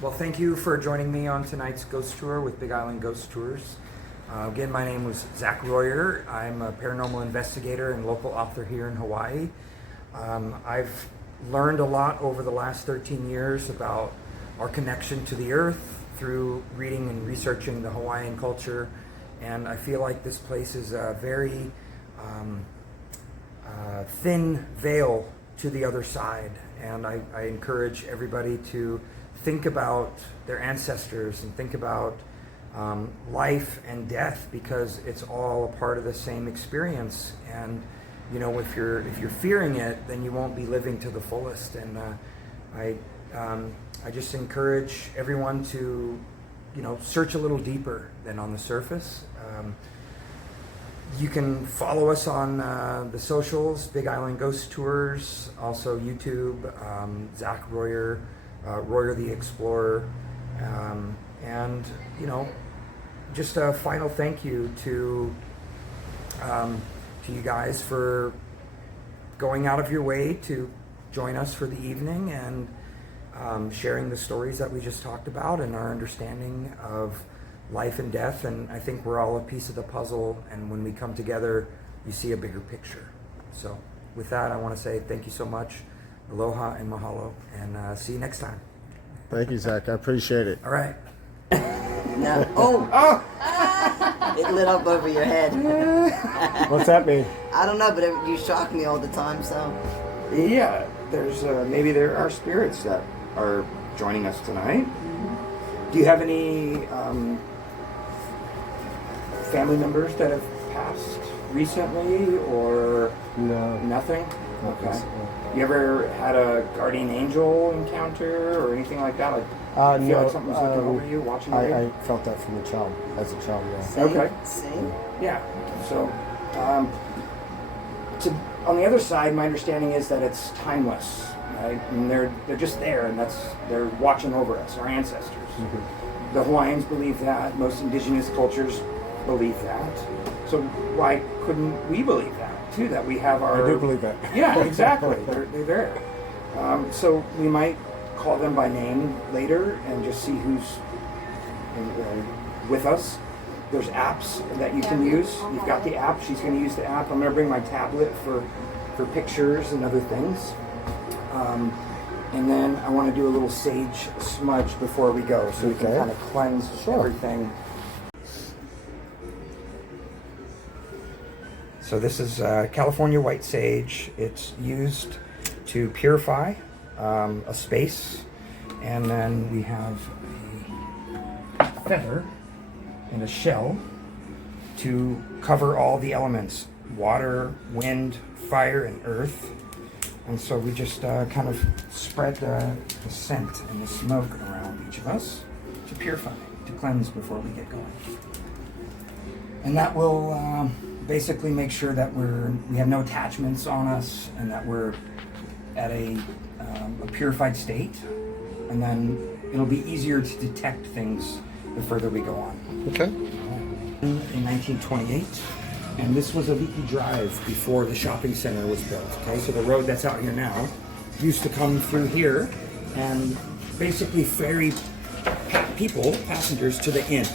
Well, thank you for joining me on tonight's ghost tour with Big Island Ghost Tours. Again, my name was Zach Royer. I'm a paranormal investigator and local author here in Hawaii. I've learned a lot over the last 13 years about our connection to the earth through reading and researching the Hawaiian culture, and I feel like this place is a very thin veil to the other side, and I encourage everybody to think about their ancestors and think about life and death, because it's all a part of the same experience. And you know, if you're fearing it, then you won't be living to the fullest. And I just encourage everyone to, you know, search a little deeper than on the surface. You can follow us on the socials, Big Island Ghost Tours, also YouTube, Zach Royer, Royer the Explorer, and you know, just a final thank you to you guys for going out of your way to join us for the evening and sharing the stories that we just talked about and our understanding of life and death. And I think we're all a piece of the puzzle, and when we come together, you see a bigger picture. So with that, I want to say thank you so much. Aloha and mahalo, and see you next time. Thank you, Zach. I appreciate it. All right. No. Oh! It lit up over your head. What's that mean? I don't know, but you shock me all the time, so. Yeah, there's maybe there are spirits that are joining us tonight. Do you have any family members that have passed recently, or No. nothing? Okay. So. You ever had a guardian angel encounter or anything like that? Like, you feel like something's looking over you, watching you? I felt that from a child, as a child, yeah. See? Okay. See? Yeah. So, on the other side, my understanding is that it's timeless. Right? And they're just there, and they're watching over us, our ancestors. Mm-hmm. The Hawaiians believe that. Most indigenous cultures believe that. So why couldn't we believe that too? That we have our. I do believe that. Yeah, exactly. they're there. So we might call them by name later and just see who's with us. There's apps that you can use. You've got the app. She's going to use the app. I'm going to bring my tablet for pictures and other things. And then I want to do a little sage smudge before we go, so we can kind of cleanse everything. So this is California white sage. It's used to purify a space. And then we have a feather and a shell to cover all the elements: water, wind, fire, and earth. And so we just kind of spread the scent and the smoke around each of us to purify, to cleanse before we get going. And that will basically make sure that we have no attachments on us, and that we're at a purified state. And then it'll be easier to detect things the further we go on. Okay. In 1928. And this was a leaky drive before the shopping center was built. Okay, so the road that's out here now used to come through here and basically ferry passengers to the inn.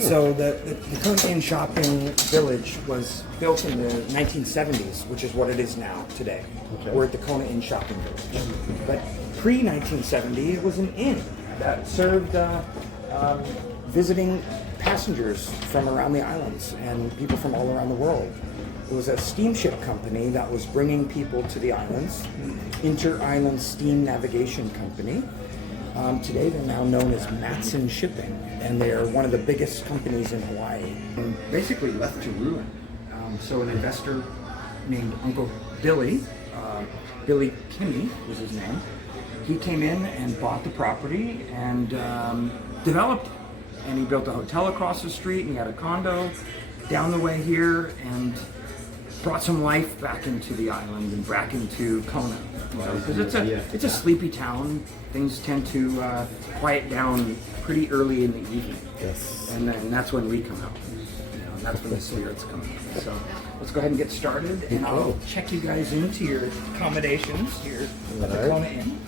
So the current inn shopping village was built in the 1970s, which is what it is now today. Okay. We're at the Kona Inn shopping village. But pre-1970, it was an inn that served visiting passengers from around the islands and people from all around the world. It was a steamship company that was bringing people to the islands, Inter-Island Steam Navigation Company. Today they're now known as Matson Shipping, and they are one of the biggest companies in Hawaii. Basically left to ruin. So an investor named Uncle Billy, Billy Kimmy was his name, he came in and bought the property and developed it. And he built a hotel across the street, and he had a condo down the way here, and brought some life back into the island and back into Kona. Because it's a sleepy town. Things tend to quiet down pretty early in the evening. Yes. And then that's when we come out. You know, that's when the spirits come out. So let's go ahead and get started, and I'll check you guys into your accommodations here at the Kona Inn.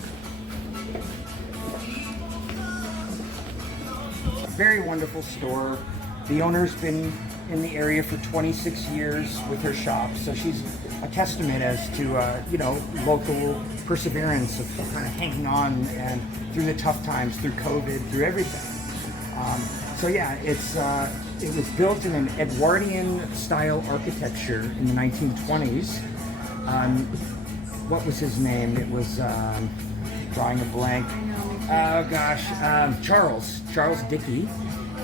very wonderful store. The owner's been in the area for 26 years with her shop, so she's a testament as to local perseverance of kind of hanging on and through the tough times, through COVID, through everything. It was built in an Edwardian style architecture in the 1920s. What was his name? It was drawing a blank. Oh gosh, Charles Dickey.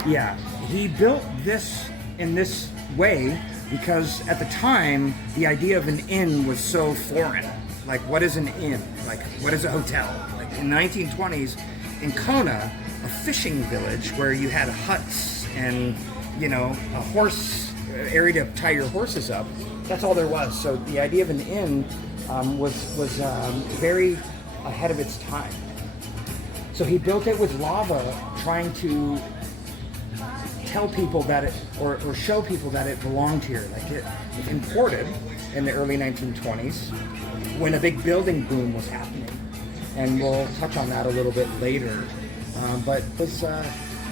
Yeah, he built this in this way because at the time the idea of an inn was so foreign. Like, what is an inn? Like, what is a hotel? Like in the 1920s in Kona, a fishing village where you had huts and a horse area to tie your horses up. That's all there was. So the idea of an inn was very ahead of its time. So he built it with lava, trying to tell people that it, or show people that it belonged here. Like, it was imported in the early 1920s when a big building boom was happening. And we'll touch on that a little bit later. But it was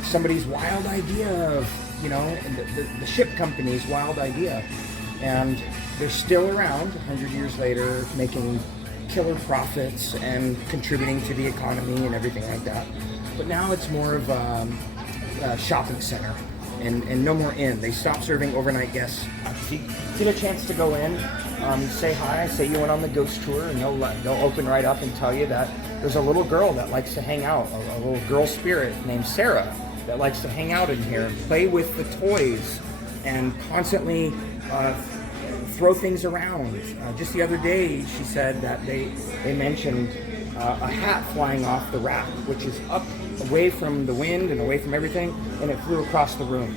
somebody's wild idea of, the ship company's wild idea. And they're still around 100 years later, making killer profits and contributing to the economy and everything like that. But now it's more of a shopping center and no more inn. They stopped serving overnight guests. If you get a chance to go in, say hi, say you went on the ghost tour, and they'll open right up and tell you that there's a little girl that likes to hang out, a little girl spirit named Sarah that likes to hang out in here and play with the toys and constantly throw things around. Just the other day, she said that they mentioned a hat flying off the rack, which is up away from the wind and away from everything, and it flew across the room.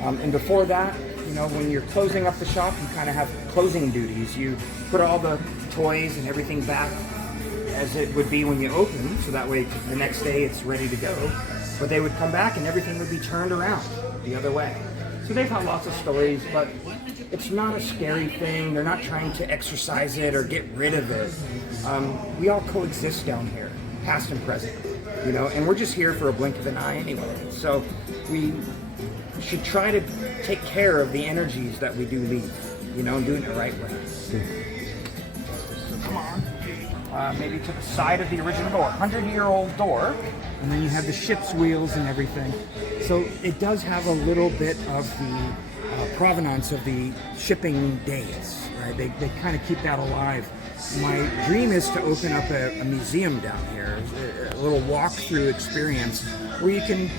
And before that, when you're closing up the shop, you kind of have closing duties. You put all the toys and everything back as it would be when you open, so that way the next day it's ready to go. But they would come back and everything would be turned around the other way. So they've had lots of stories, but it's not a scary thing. They're not trying to exorcise it or get rid of it. We all coexist down here, past and present, and we're just here for a blink of an eye anyway. So we should try to take care of the energies that we do leave, and doing it the right way. So come on. Maybe to the side of the original door, 100-year-old door, and then you have the ship's wheels and everything. So it does have a little bit of the provenance of the shipping days, right? They kind of keep that alive. My dream is to open up a museum down here, a little walk-through experience where you can,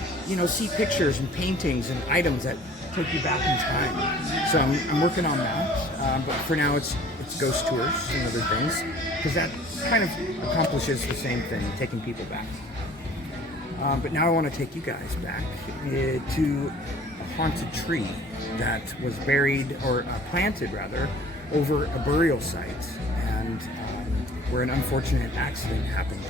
see pictures and paintings and items that take you back in time. So I'm working on that, but for now it's ghost tours and other things, because that kind of accomplishes the same thing, taking people back. But now I want to take you guys back to a haunted tree that was buried, or planted rather, over a burial site, and where an unfortunate accident happened,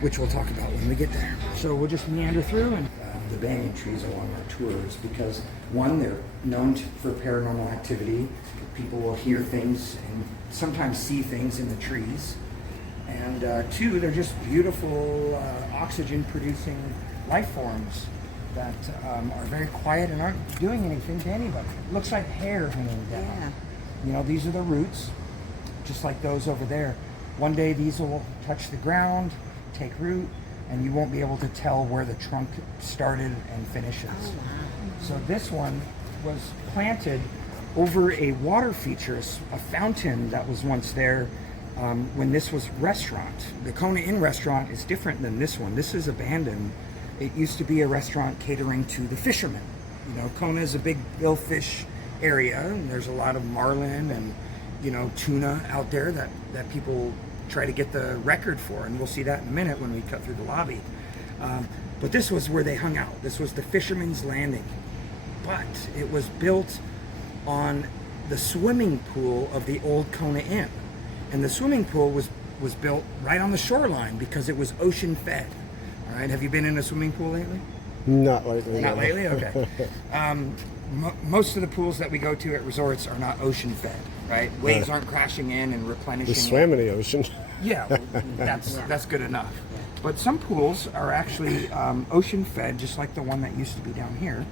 which we'll talk about when we get there. So we'll just meander through and the banyan trees along our tours, because one, they're known for paranormal activity. People will hear things and sometimes see things in the trees. And two, they're just beautiful oxygen-producing life forms that are very quiet and aren't doing anything to anybody. It looks like hair hanging down. Yeah. These are the roots, just like those over there. One day these will touch the ground, take root, and you won't be able to tell where the trunk started and finishes. Oh, wow. So this one was planted over a water feature, a fountain that was once there when this was restaurant. The Kona Inn restaurant is different than this one. This is abandoned. It used to be a restaurant catering to the fishermen. Kona is a big billfish area, and there's a lot of marlin and tuna out there that people try to get the record for, and we'll see that in a minute when we cut through the lobby. But this was where they hung out. This was the fisherman's landing. But it was built on the swimming pool of the old Kona Inn. And the swimming pool was built right on the shoreline because it was ocean fed. All right, have you been in a swimming pool lately? Not lately. Not lately? Okay. Most of the pools that we go to at resorts are not ocean fed, right? Waves aren't crashing in and replenishing. We swam in the ocean. Yeah, well, that's good enough. But some pools are actually ocean fed, just like the one that used to be down here.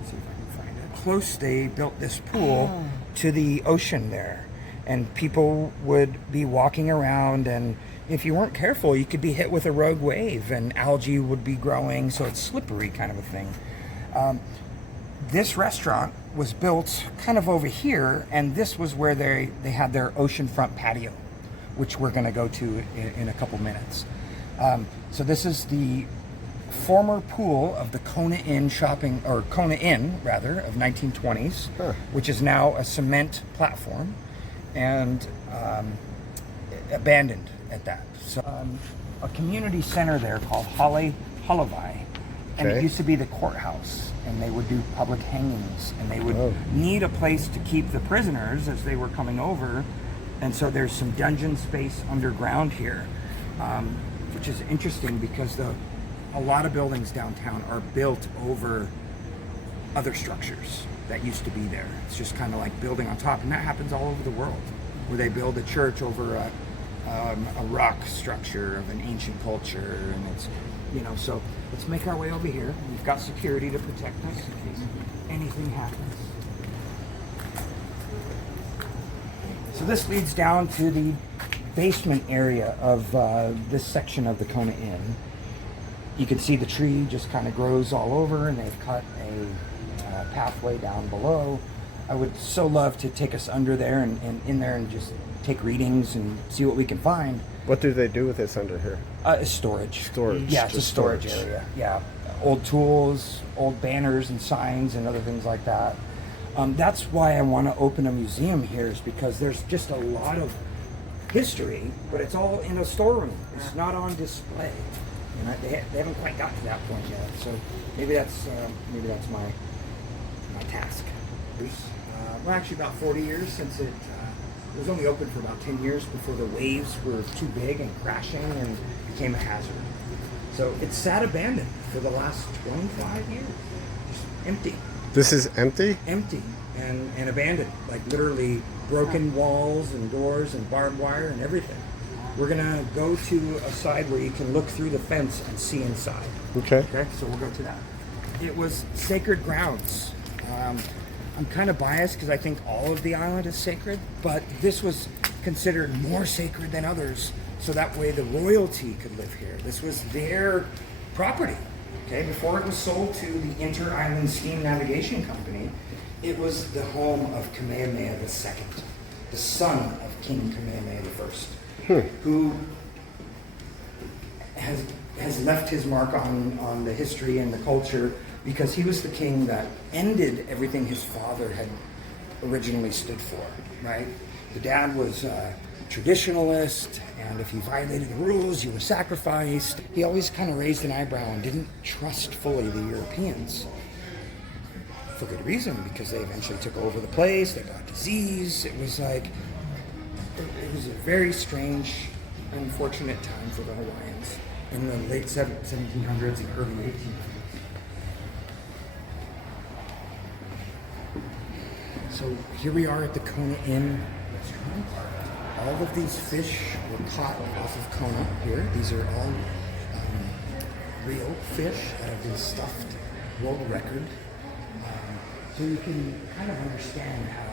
Let's see if I can find it. Close, they built this pool to the ocean there. And people would be walking around, and if you weren't careful, you could be hit with a rogue wave and algae would be growing, so it's slippery kind of a thing. This restaurant was built kind of over here, and this was where they had their oceanfront patio, which we're going to go to in a couple minutes. So this is the former pool of the Kona Inn Kona Inn rather, of 1920s, which is now a cement platform and abandoned at that. So a community center there called Halavai, and it used to be the courthouse, and they would do public hangings, and they would need a place to keep the prisoners as they were coming over, and so there's some dungeon space underground here, which is interesting because a lot of buildings downtown are built over other structures that used to be there. It's just kind of like building on top, and that happens all over the world, where they build a church over a rock structure of an ancient culture, and it's, so let's make our way over here. We've got security to protect us in case anything happens. So this leads down to the basement area of this section of the Kona Inn. You can see the tree just kind of grows all over, and they've cut a pathway down below. I would so love to take us under there and in there and just take readings and see what we can find. What do they do with this under here? Storage. Storage. Yeah, it's a storage area. Yeah, old tools, old banners and signs and other things like that. That's why I want to open a museum here, is because there's just a lot of history, but it's all in a storeroom. It's not on display. They haven't quite got to that point yet. So maybe that's my task. Well, actually, about 40 years since it was only open for about 10 years before the waves were too big and crashing and became a hazard. So it's sat abandoned for the last 25 years, just empty. This is empty? Empty and abandoned, like literally broken walls and doors and barbed wire and everything. We're gonna go to a side where you can look through the fence and see inside. Okay. Okay, so we'll go to that. It was sacred grounds. I'm kind of biased because I think all of the island is sacred, but this was considered more sacred than others, so that way the royalty could live here. This was their property. Okay, before it was sold to the Inter-Island Steam Navigation Company, it was the home of Kamehameha II, the son of King Kamehameha I, who has left his mark on the history and the culture, because he was the king that ended everything his father had originally stood for, right? The dad was a traditionalist, and if you violated the rules, you were sacrificed. He always kind of raised an eyebrow and didn't trust fully the Europeans. For good reason, because they eventually took over the place, they brought disease. It was a very strange, unfortunate time for the Hawaiians in the late 1700s and early 1800s. So here we are at the Kona Inn restaurant. All of these fish were caught off of Kona here. These are all real fish that have been stuffed, world record. So you can kind of understand how,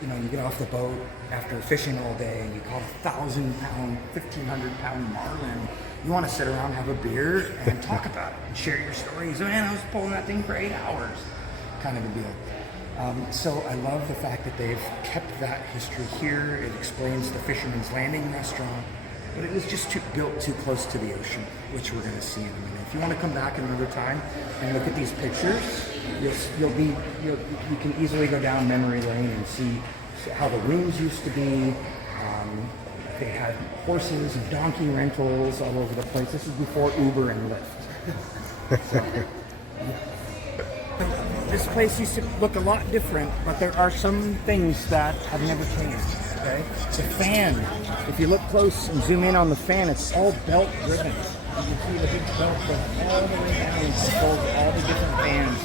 you get off the boat after fishing all day and you caught 1,000-pound, 1,500-pound marlin. You want to sit around, have a beer, and talk about it and share your stories. Man, I was pulling that thing for 8 hours, kind of a deal. So I love the fact that they've kept that history here. It explains the Fisherman's Landing restaurant, but it was just built too close to the ocean, which we're going to see in a minute. If you want to come back another time and look at these pictures, you can easily go down memory lane and see how the rooms used to be. They had horses and donkey rentals all over the place. This is before Uber and Lyft. So, this place used to look a lot different, but there are some things that have never changed. Okay, the fan. If you look close and zoom in on the fan, it's all belt driven. You can see the big belt going all the way down and controls all the different fans.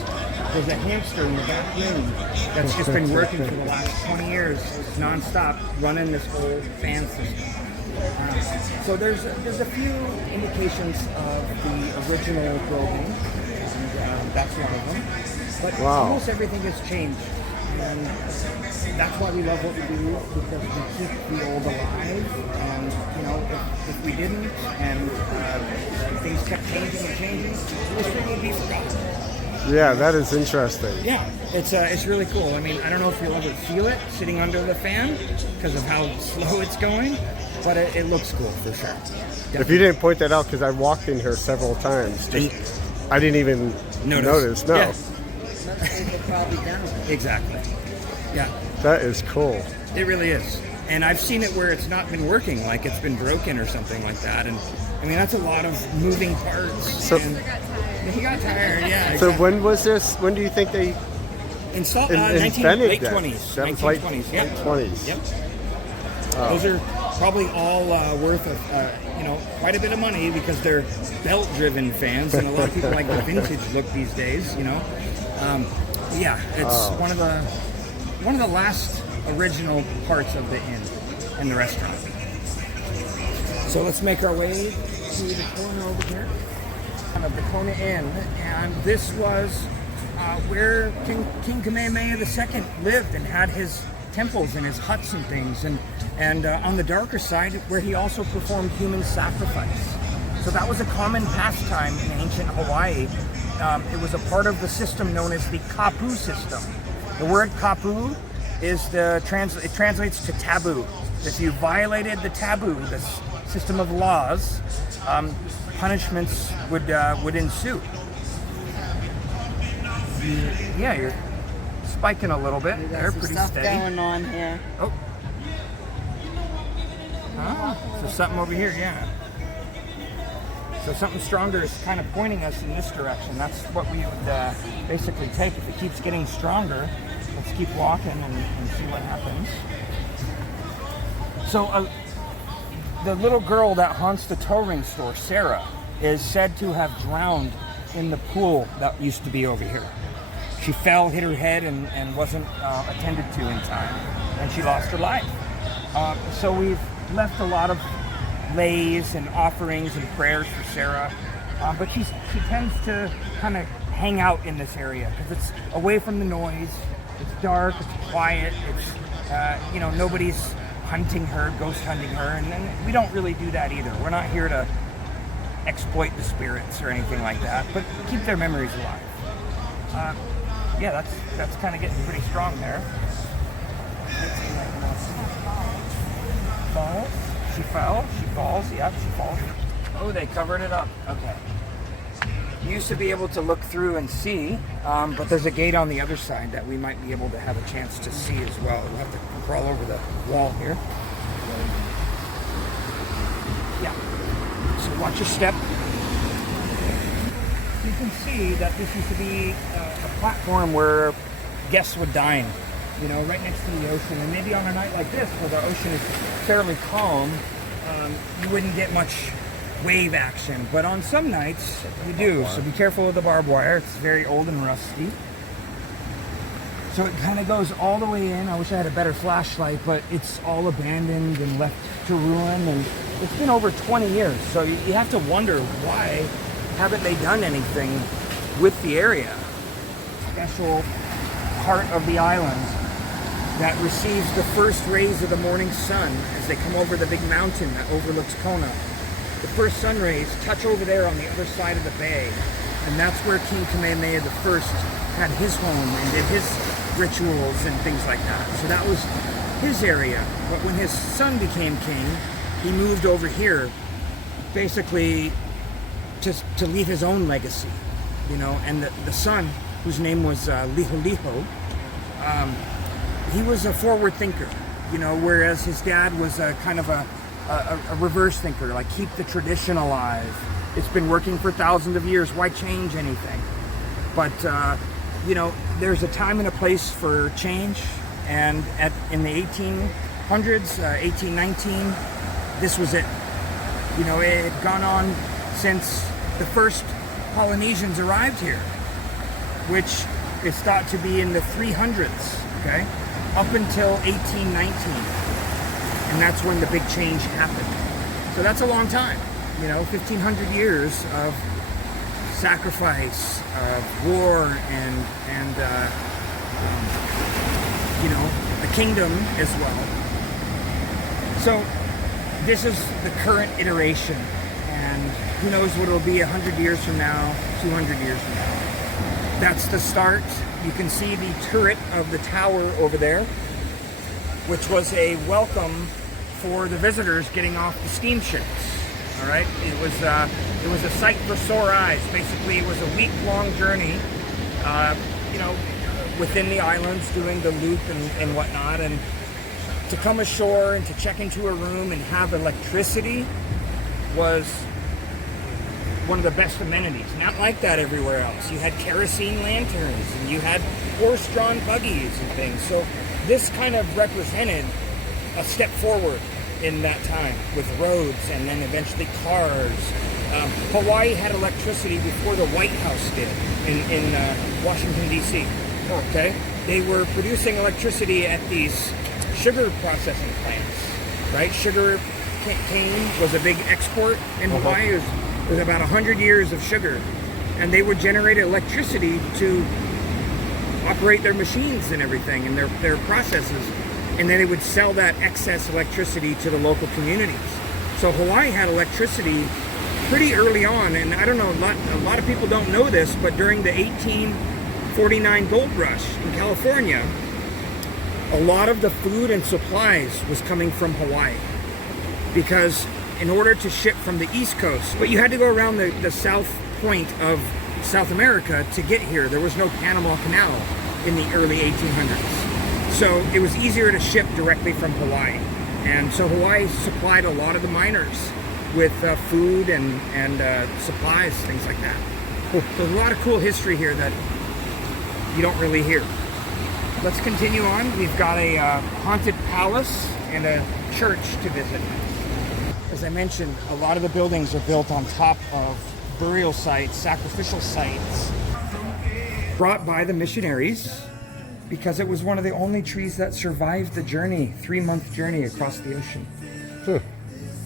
There's a hamster in the back room that's just been working for the last 20 years, nonstop, running this whole fan system. So there's a few indications of the original building, and that's one of them. But almost everything has changed, and that's why we love what we do, because we keep the old alive. And you know, if we didn't, and things kept changing and changing, history would be forgotten. Yeah, that is interesting. Yeah, it's really cool. I mean, I don't know if you'll ever feel it sitting under the fan because of how slow it's going, but it looks cool for sure. Definitely. If you didn't point that out, because I walked in here several times, I didn't even notice. No. Yeah. They're probably down. Exactly. Yeah. That is cool. It really is. And I've seen it where it's not been working, like it's been broken or something like that. And I mean, that's a lot of moving parts. So, and he got tired, yeah. So exactly. when was this? When do you think they installed? invented Late that? 20s. That was 1920s, yeah. late 20s. Yep. Those are probably all worth of, quite a bit of money because they're belt-driven fans, and a lot of people like the vintage look these days. Yeah, it's one of the last original parts of the inn and the restaurant. So let's make our way to the corner over here of the Kona Inn, and this was where King Kamehameha II lived and had his temples and his huts and things, and on the darker side where he also performed human sacrifice. So that was a common pastime in ancient Hawaii. It was a part of the system known as the kapu system. The word kapu is it translates to taboo. If you violated the taboo, the system of laws, punishments would ensue. Yeah, you're spiking a little bit. They're pretty stuff steady. Going on here. Oh. So something over here, yeah. So something stronger is kind of pointing us in this direction. That's what we would basically take. If it keeps getting stronger, let's keep walking and see what happens. So the little girl that haunts the toe ring store, Sarah, is said to have drowned in the pool that used to be over here. She fell, hit her head, and wasn't attended to in time, and she lost her life. So we've left a lot of lays and offerings and prayers for Sarah, but she tends to kind of hang out in this area because it's away from the noise. It's dark, it's quiet, it's nobody's hunting her, ghost hunting her, and we don't really do that either. We're not here to exploit the spirits or anything like that, but keep their memories alive. Yeah, that's kind of getting pretty strong there. Falls. She fell. She falls. Yep, she falls. Oh, they covered it up. Okay. You used to be able to look through and see, but there's a gate on the other side that we might be able to have a chance to see as well. We'll have to crawl over the wall here. Yeah. So watch your step. You can see that this used to be a platform where guests would dine, right next to the ocean. And maybe on a night like this, where the ocean is fairly calm, you wouldn't get much wave action. But on some nights, you do. So be careful of the barbed wire. It's very old and rusty. So it kind of goes all the way in. I wish I had a better flashlight, but it's all abandoned and left to ruin. And it's been over 20 years. So you have to wonder, why haven't they done anything with the area? Special part of the island that receives the first rays of the morning sun as they come over the big mountain that overlooks Kona. The first sun rays touch over there on the other side of the bay, and that's where King Kamehameha I had his home and did his rituals and things like that. So that was his area. But when his son became king, he moved over here basically just to leave his own legacy, and the son, whose name was Liholiho, he was a forward thinker, whereas his dad was a kind of a reverse thinker, like keep the tradition alive. It's been working for thousands of years. Why change anything? But, there's a time and a place for change. And in the 1800s, 1819, this was it. It had gone on since the first Polynesians arrived here, which is thought to be in the 300s, okay? Up until 1819. And that's when the big change happened. So that's a long time, 1,500 years of sacrifice, of war, and the kingdom as well. So this is the current iteration, and who knows what it'll be 100 years from now, 200 years from now. That's the start. You can see the turret of the tower over there, which was a welcome for the visitors getting off the steamships. All right, it was a sight for sore eyes. Basically, it was a week-long journey, within the islands, doing the loop and whatnot, and to come ashore and to check into a room and have electricity was one of the best amenities. Not like that everywhere else. You had kerosene lanterns and you had horse-drawn buggies and things. So this kind of represented a step forward in that time with roads and then eventually cars. Hawaii had electricity before the White House did in Washington, D.C. Okay? They were producing electricity at these sugar processing plants, right? Sugar cane was a big export in Hawaii. It was about 100 years of sugar, and they would generate electricity to operate their machines and everything and their processes, and then they would sell that excess electricity to the local communities. So Hawaii had electricity pretty early on, and I don't know, a lot of people don't know this, but during the 1849 gold rush in California, a lot of the food and supplies was coming from Hawaii, because in order to ship from the East Coast, but you had to go around the south point of South America to get here. There was no Panama Canal in the early 1800s. So it was easier to ship directly from Hawaii. And so Hawaii supplied a lot of the miners with food and supplies, things like that. So there's a lot of cool history here that you don't really hear. Let's continue on. We've got a haunted palace and a church to visit. As I mentioned, a lot of the buildings are built on top of burial sites, sacrificial sites, brought by the missionaries because it was one of the only trees that survived the journey, 3-month journey across the ocean.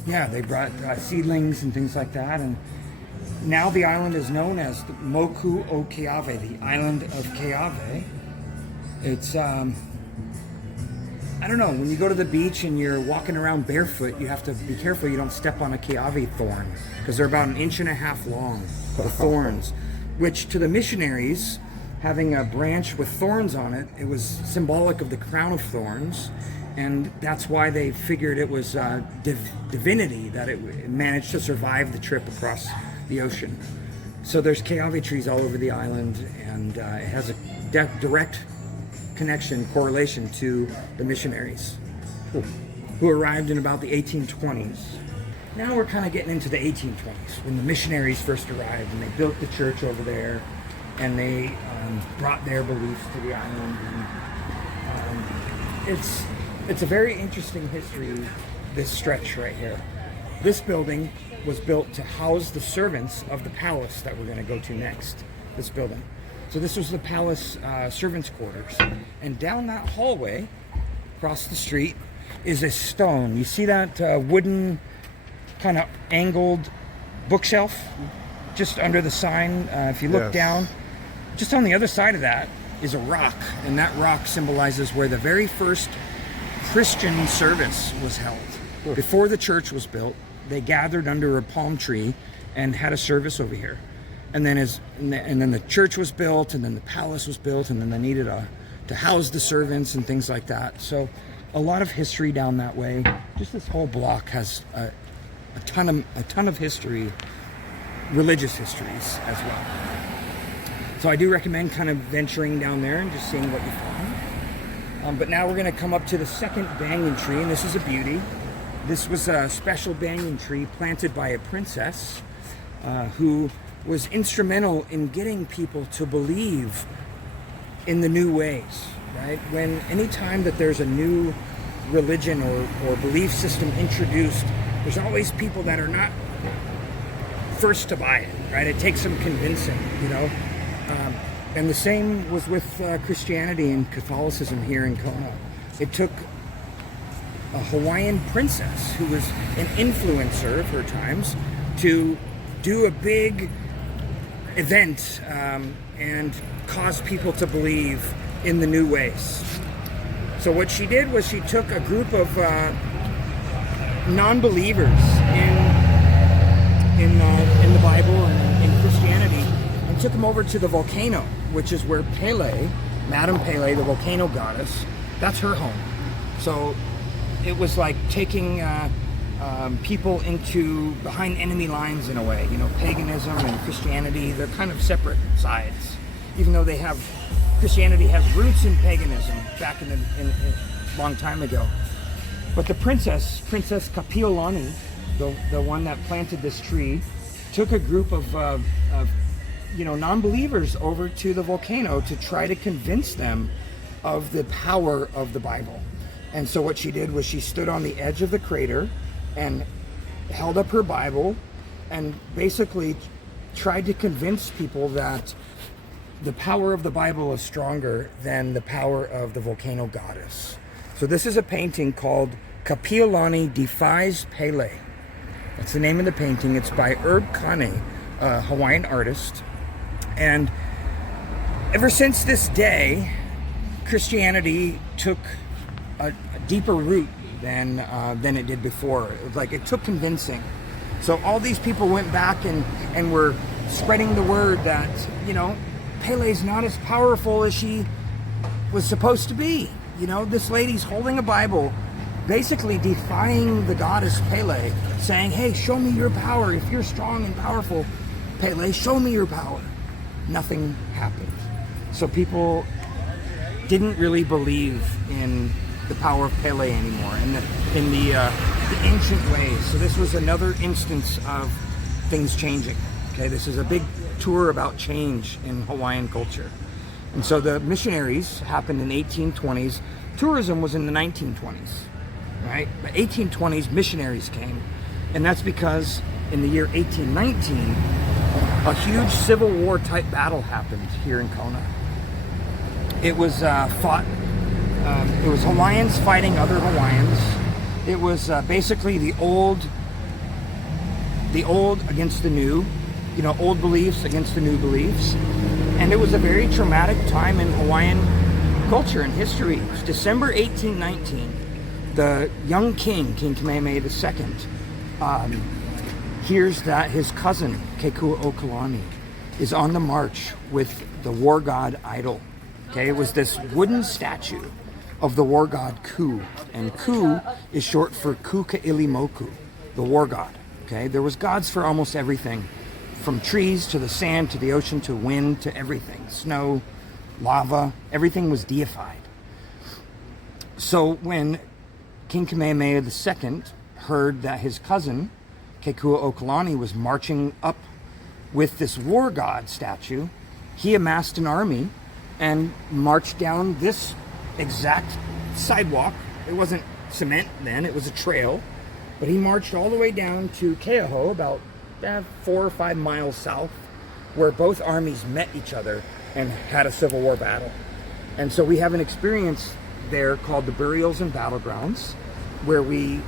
Yeah, they brought seedlings and things like that, and now the island is known as the Moku o Keawe, the island of Keawe. It's I don't know, when you go to the beach and you're walking around barefoot, you have to be careful you don't step on a Keawe thorn, because they're about 1.5 inches long, the thorns, which to the missionaries, having a branch with thorns on it, it was symbolic of the crown of thorns, and that's why they figured it was divinity, that it managed to survive the trip across the ocean. So there's Keawe trees all over the island, and it has a direct correlation to the missionaries who arrived in about the 1820s. Now we're kind of getting into the 1820s, when the missionaries first arrived and they built the church over there, and they brought their beliefs to the island. And, it's a very interesting history, this stretch right here. This building was built to house the servants of the palace that we're going to go to next, this building. So this was the palace servants' quarters. And down that hallway, across the street, is a stone. You see that wooden, kind of angled bookshelf just under the sign? If you look down, just on the other side of that is a rock. And that rock symbolizes where the very first Christian service was held. Before the church was built, they gathered under a palm tree and had a service over here. And then the church was built, and then the palace was built, and then they needed to house the servants and things like that. So a lot of history down that way. Just this whole block has a ton of history, religious histories as well. So I do recommend kind of venturing down there and just seeing what you find. But now we're going to come up to the second banyan tree, and this is a beauty. This was a special banyan tree planted by a princess who was instrumental in getting people to believe in the new ways, right? When any time that there's a new religion or belief system introduced, there's always people that are not first to buy it, right? It takes some convincing, and the same was with Christianity and Catholicism here in Kona. It took a Hawaiian princess who was an influencer of her times to do a big event and cause people to believe in the new ways. So what she did was she took a group of non-believers in the Bible and in Christianity, and took them over to the volcano, which is where Pele, Madame Pele, the volcano goddess, that's her home. So it was like taking people into behind enemy lines in a way. You know, paganism and Christianity, they're kind of separate sides, even though they have, Christianity has roots in paganism back in a long time ago. But the Princess Kapiolani, the one that planted this tree, took a group of non-believers over to the volcano to try to convince them of the power of the Bible. And so what she did was she stood on the edge of the crater and held up her Bible and basically tried to convince people that the power of the Bible is stronger than the power of the volcano goddess. So this is a painting called Kapiolani Defies Pele. That's the name of the painting. It's by Herb Kane, a Hawaiian artist. And ever since this day, Christianity took a deeper root than it did before. It took convincing. So all these people went back and were spreading the word that, Pele's not as powerful as she was supposed to be. This lady's holding a Bible, basically defying the goddess Pele, saying, hey, show me your power. If you're strong and powerful, Pele, show me your power. Nothing happened. So people didn't really believe in the power of Pele anymore, in the ancient ways. So this was another instance of things changing. Okay, this is a big tour about change in Hawaiian culture. And so the missionaries happened in the 1820s. Tourism was in the 1920s, right? The 1820s, missionaries came. And that's because in the year 1819, a huge Civil War type battle happened here in Kona. It was fought. It was Hawaiians fighting other Hawaiians. It was basically the old against the new, old beliefs against the new beliefs. And it was a very traumatic time in Hawaiian culture and history. It was December 1819. The young king, King Kamehameha II, hears that his cousin, Kekuaokalani, is on the march with the war god idol. Okay, it was this wooden statue of the war god Ku, and Ku is short for Kukailimoku, the war god. Okay, there was gods for almost everything, from trees to the sand to the ocean to wind to everything, snow, lava, everything was deified. So when King Kamehameha II heard that his cousin Kekuaokalani was marching up with this war god statue, he amassed an army and marched down this exact sidewalk. It wasn't cement then, it was a trail, but he marched all the way down to Keaho, about 4 or 5 miles south, where both armies met each other and had a Civil War battle. And so we have an experience there called the Burials and Battlegrounds, where we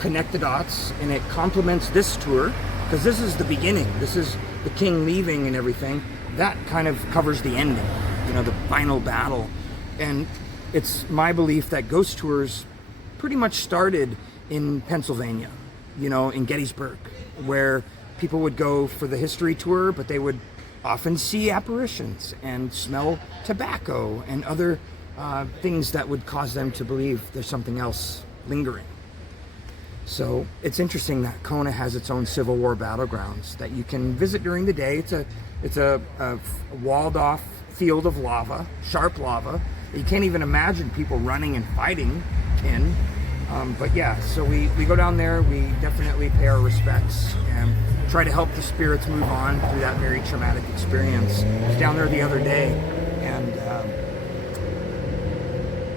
connect the dots, and it complements this tour, because this is the beginning. This is the king leaving and everything. That kind of covers the ending, the final battle. And it's my belief that ghost tours pretty much started in Pennsylvania, in Gettysburg, where people would go for the history tour, but they would often see apparitions and smell tobacco and other things that would cause them to believe there's something else lingering. So it's interesting that Kona has its own Civil War battlegrounds that you can visit during the day. It's a walled off field of lava, sharp lava. You can't even imagine people running and fighting in. But yeah, so we go down there, we definitely pay our respects and try to help the spirits move on through that very traumatic experience. I was down there the other day, and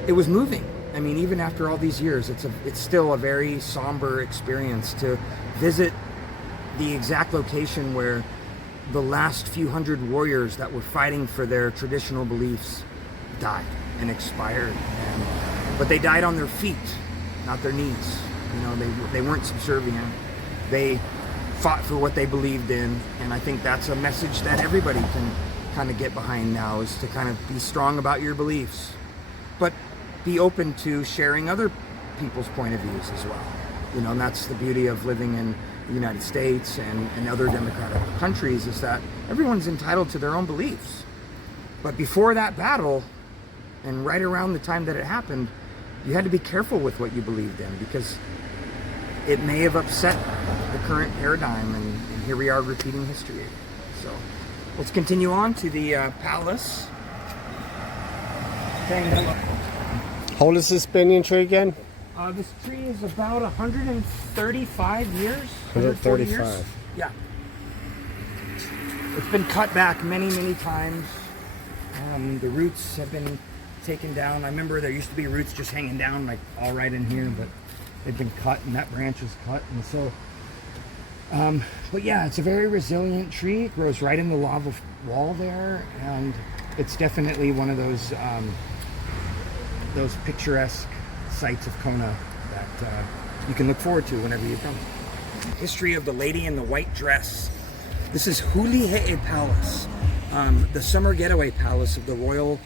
it was moving. I mean, even after all these years, it's still a very somber experience to visit the exact location where the last few hundred warriors that were fighting for their traditional beliefs died and expired. But they died on their feet, not their needs. You know, they weren't subservient. They fought for what they believed in, and I think that's a message that everybody can kind of get behind now, is to kind of be strong about your beliefs, but be open to sharing other people's point of views as well. You know, and that's the beauty of living in the United States and other democratic countries, is that everyone's entitled to their own beliefs. But before that battle, and right around the time that it happened, you had to be careful with what you believed in, because it may have upset the current paradigm, and here we are repeating history. So let's continue on to the palace. How old is this banyan tree again? This tree is about 135 years. 135. Years. Yeah. It's been cut back many times. The roots have been taken down. I remember there used to be roots just hanging down, like all right in here, but they've been cut, and that branch was cut, and so. But yeah, it's a very resilient tree. It grows right in the lava wall there, and it's definitely one of those picturesque sites of Kona that you can look forward to whenever you come. History of the lady in the white dress. This is Hulihe'e Palace, the summer getaway palace of the royal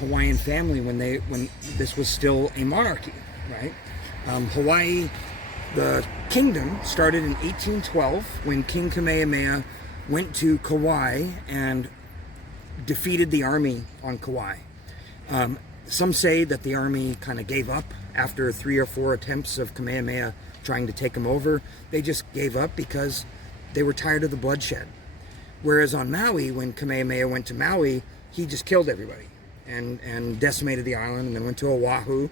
Hawaiian family when this was still a monarchy, right? Hawaii, the kingdom, started in 1812 when King Kamehameha went to Kauai and defeated the army on Kauai. Some say that the army kind of gave up after 3 or 4 attempts of Kamehameha trying to take them over. They just gave up because they were tired of the bloodshed. Whereas on Maui, when Kamehameha went to Maui, he just killed everybody and decimated the island, and then went to Oahu.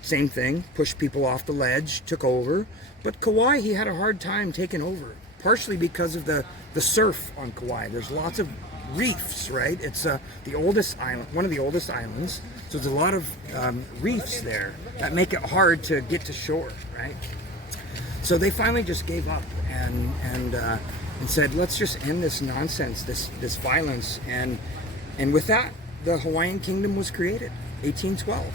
Same thing, pushed people off the ledge, took over. But Kauai, he had a hard time taking over, partially because of the surf on Kauai. There's lots of reefs, right? It's the oldest island, one of the oldest islands. So there's a lot of reefs there that make it hard to get to shore, right? So they finally just gave up and said, let's just end this nonsense, this violence. And with that, the Hawaiian Kingdom was created, 1812.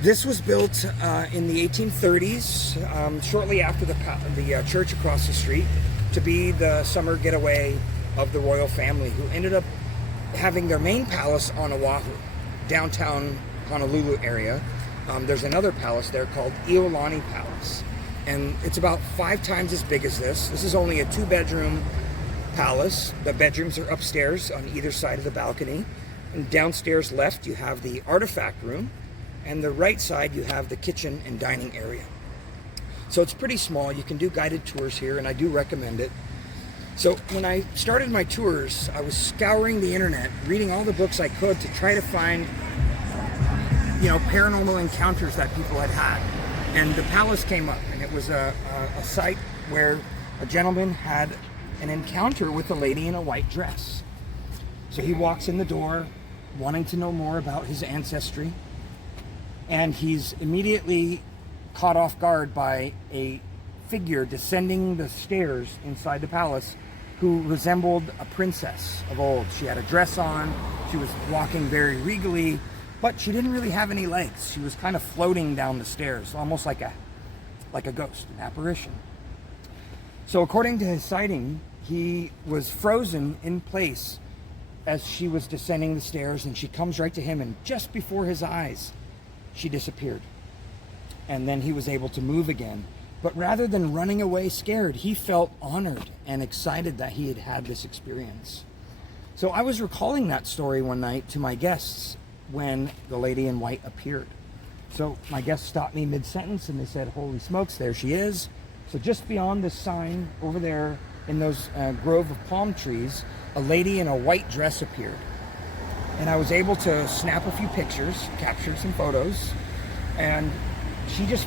This was built in the 1830s, shortly after the church across the street, to be the summer getaway of the royal family, who ended up having their main palace on Oahu, downtown Honolulu area. There's another palace there called Iolani Palace, and it's about 5 times as big as this. This is only a 2-bedroom palace. The bedrooms are upstairs on either side of the balcony, and downstairs left you have the artifact room, and the right side you have the kitchen and dining area. So it's pretty small. You can do guided tours here, and I do recommend it. So when I started my tours, I was scouring the internet, reading all the books I could to try to find, paranormal encounters that people had had. And the palace came up, and it was a site where a gentleman had an encounter with a lady in a white dress. So he walks in the door, wanting to know more about his ancestry, and he's immediately caught off guard by a figure descending the stairs inside the palace who resembled a princess of old. She had a dress on, she was walking very regally, but she didn't really have any legs. She was kind of floating down the stairs, almost like a ghost, an apparition. So according to his sighting, he was frozen in place as she was descending the stairs, and she comes right to him, and just before his eyes, she disappeared. And then he was able to move again. But rather than running away scared, he felt honored and excited that he had had this experience. So I was recalling that story one night to my guests when the lady in white appeared. So my guests stopped me mid-sentence and they said, holy smokes, there she is. So just beyond this sign over there in those grove of palm trees, a lady in a white dress appeared. And I was able to snap a few pictures, capture some photos, and she just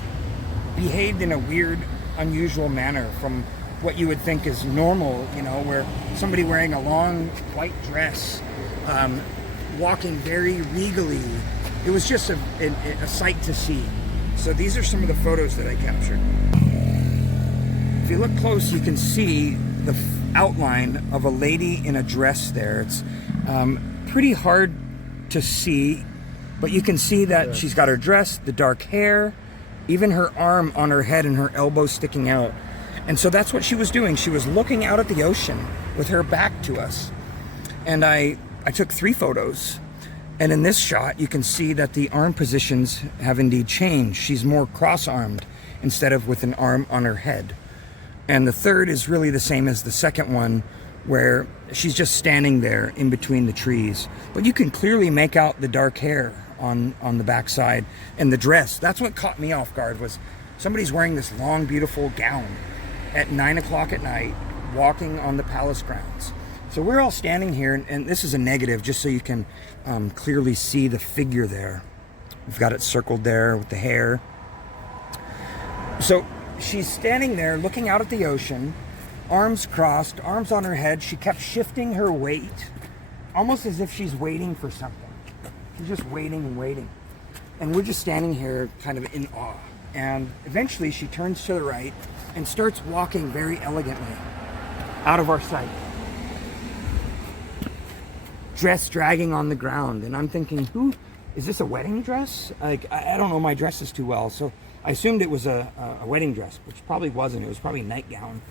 behaved in a weird, unusual manner from what you would think is normal, where somebody wearing a long white dress, walking very regally. It was just a sight to see. So these are some of the photos that I captured. If you look close, you can see the outline of a lady in a dress there. It's pretty hard to see, but you can see that she's got her dress, the dark hair, even her arm on her head and her elbow sticking out. And so that's what she was doing. She was looking out at the ocean with her back to us. And I took 3 photos. And in this shot, you can see that the arm positions have indeed changed. She's more cross-armed instead of with an arm on her head. And the third is really the same as the second one, where she's just standing there in between the trees. But you can clearly make out the dark hair on the backside and the dress. That's what caught me off guard, was somebody's wearing this long, beautiful gown at 9 o'clock at night, walking on the palace grounds. So we're all standing here, and this is a negative, just so you can clearly see the figure there. We've got it circled there with the hair. So she's standing there looking out at the ocean, arms crossed, arms on her head. She kept shifting her weight, almost as if she's waiting for something. She's just waiting and waiting. And we're just standing here kind of in awe. And eventually she turns to the right and starts walking very elegantly out of our sight. Dress dragging on the ground. And I'm thinking, who, is this a wedding dress? Like, I don't know my dresses too well, so I assumed it was a wedding dress, which probably wasn't. It was probably a nightgown,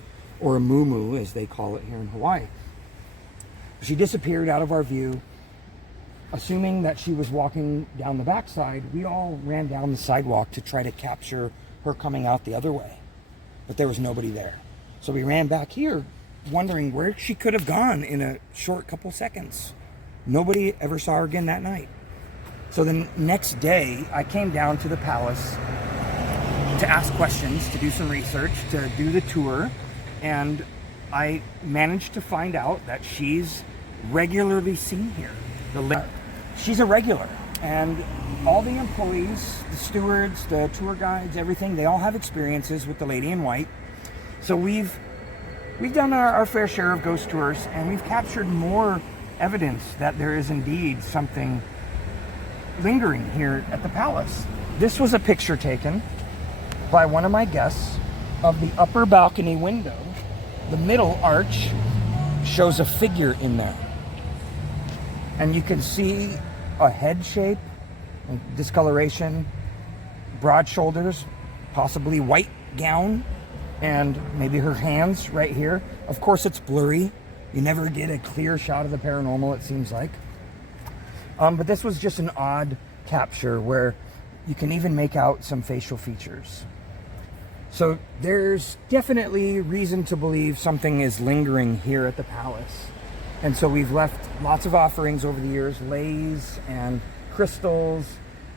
or a muumuu, as they call it here in Hawaii. She disappeared out of our view. Assuming that she was walking down the backside, we all ran down the sidewalk to try to capture her coming out the other way. But there was nobody there. So we ran back here, wondering where she could have gone in a short couple seconds. Nobody ever saw her again that night. So the next day, I came down to the palace to ask questions, to do some research, to do the tour, and I managed to find out that she's regularly seen here. She's a regular, and all the employees, the stewards, the tour guides, everything, they all have experiences with the Lady in White. So we've done our fair share of ghost tours, and we've captured more evidence that there is indeed something lingering here at the palace. This was a picture taken by one of my guests of the upper balcony window. The middle arch shows a figure in there. And you can see a head shape, discoloration, broad shoulders, possibly white gown, and maybe her hands right here. Of course, it's blurry. You never get a clear shot of the paranormal, it seems like. But this was just an odd capture where you can even make out some facial features. So there's definitely reason to believe something is lingering here at the palace. And so we've left lots of offerings over the years, leis and crystals,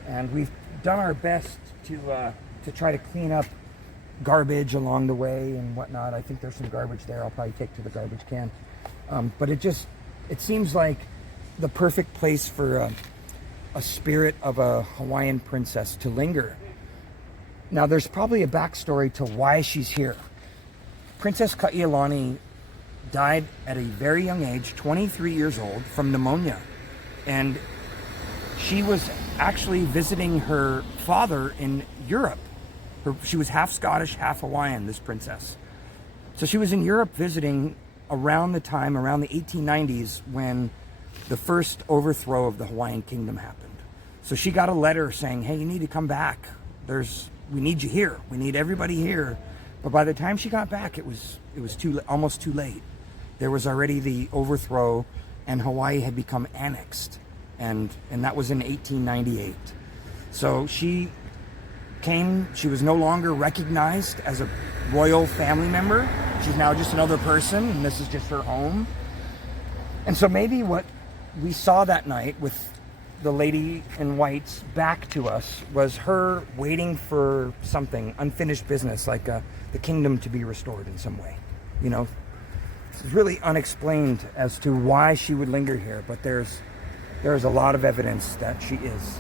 and we've done our best to try to clean up garbage along the way and whatnot. I think there's some garbage there I'll probably take to the garbage can. But it seems like the perfect place for a spirit of a Hawaiian princess to linger. Now, there's probably a backstory to why she's here. Princess Ka'ialani died at a very young age, 23 years old, from pneumonia. And she was actually visiting her father in Europe. She was half Scottish, half Hawaiian, this princess. So she was in Europe visiting around the 1890s, when the first overthrow of the Hawaiian kingdom happened. So she got a letter saying, hey, you need to come back. We need you here. We need everybody here. But by the time she got back, it was almost too late. There was already the overthrow, and Hawaii had become annexed, and that was in 1898. So she came. She was no longer recognized as a royal family member. She's now just another person, and this is just her home. And so maybe what we saw that night with the Lady in White's back to us was her waiting for something, unfinished business, like the kingdom to be restored in some way. You know, it's really unexplained as to why she would linger here, but there's a lot of evidence that she is.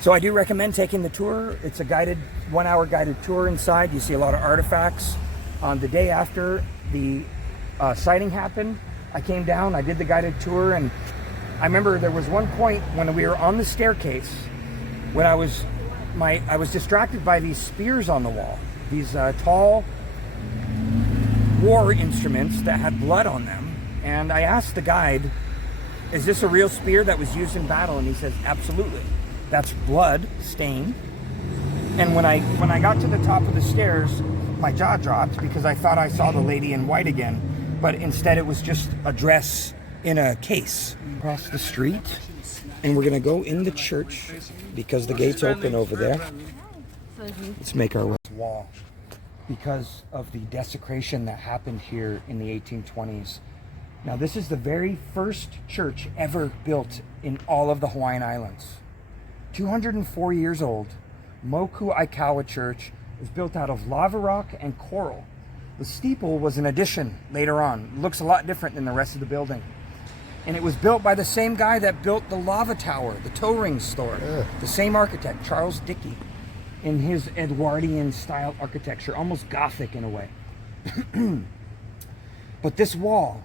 So I do recommend taking the tour. It's a 1-hour guided tour inside. You see a lot of artifacts. On the day after the sighting happened, I came down, I did the guided tour, and I remember there was one point when we were on the staircase when I was distracted by these spears on the wall, these tall war instruments that had blood on them. And I asked the guide, is this a real spear that was used in battle? And he says, absolutely. That's blood stain. And when I got to the top of the stairs, my jaw dropped because I thought I saw the lady in white again, but instead it was just a dress in a case. Across the street, and we're gonna go in the church because the gate's open over there. Let's make our way to the wall because of the desecration that happened here in the 1820s. Now, this is the very first church ever built in all of the Hawaiian Islands. 204 years old, Moku Aikawa Church is built out of lava rock and coral. The steeple was an addition later on. It looks a lot different than the rest of the building. And it was built by the same guy that built the lava tower, the toe ring store. The same architect, Charles Dickey, in his Edwardian style architecture, almost Gothic in a way. But this wall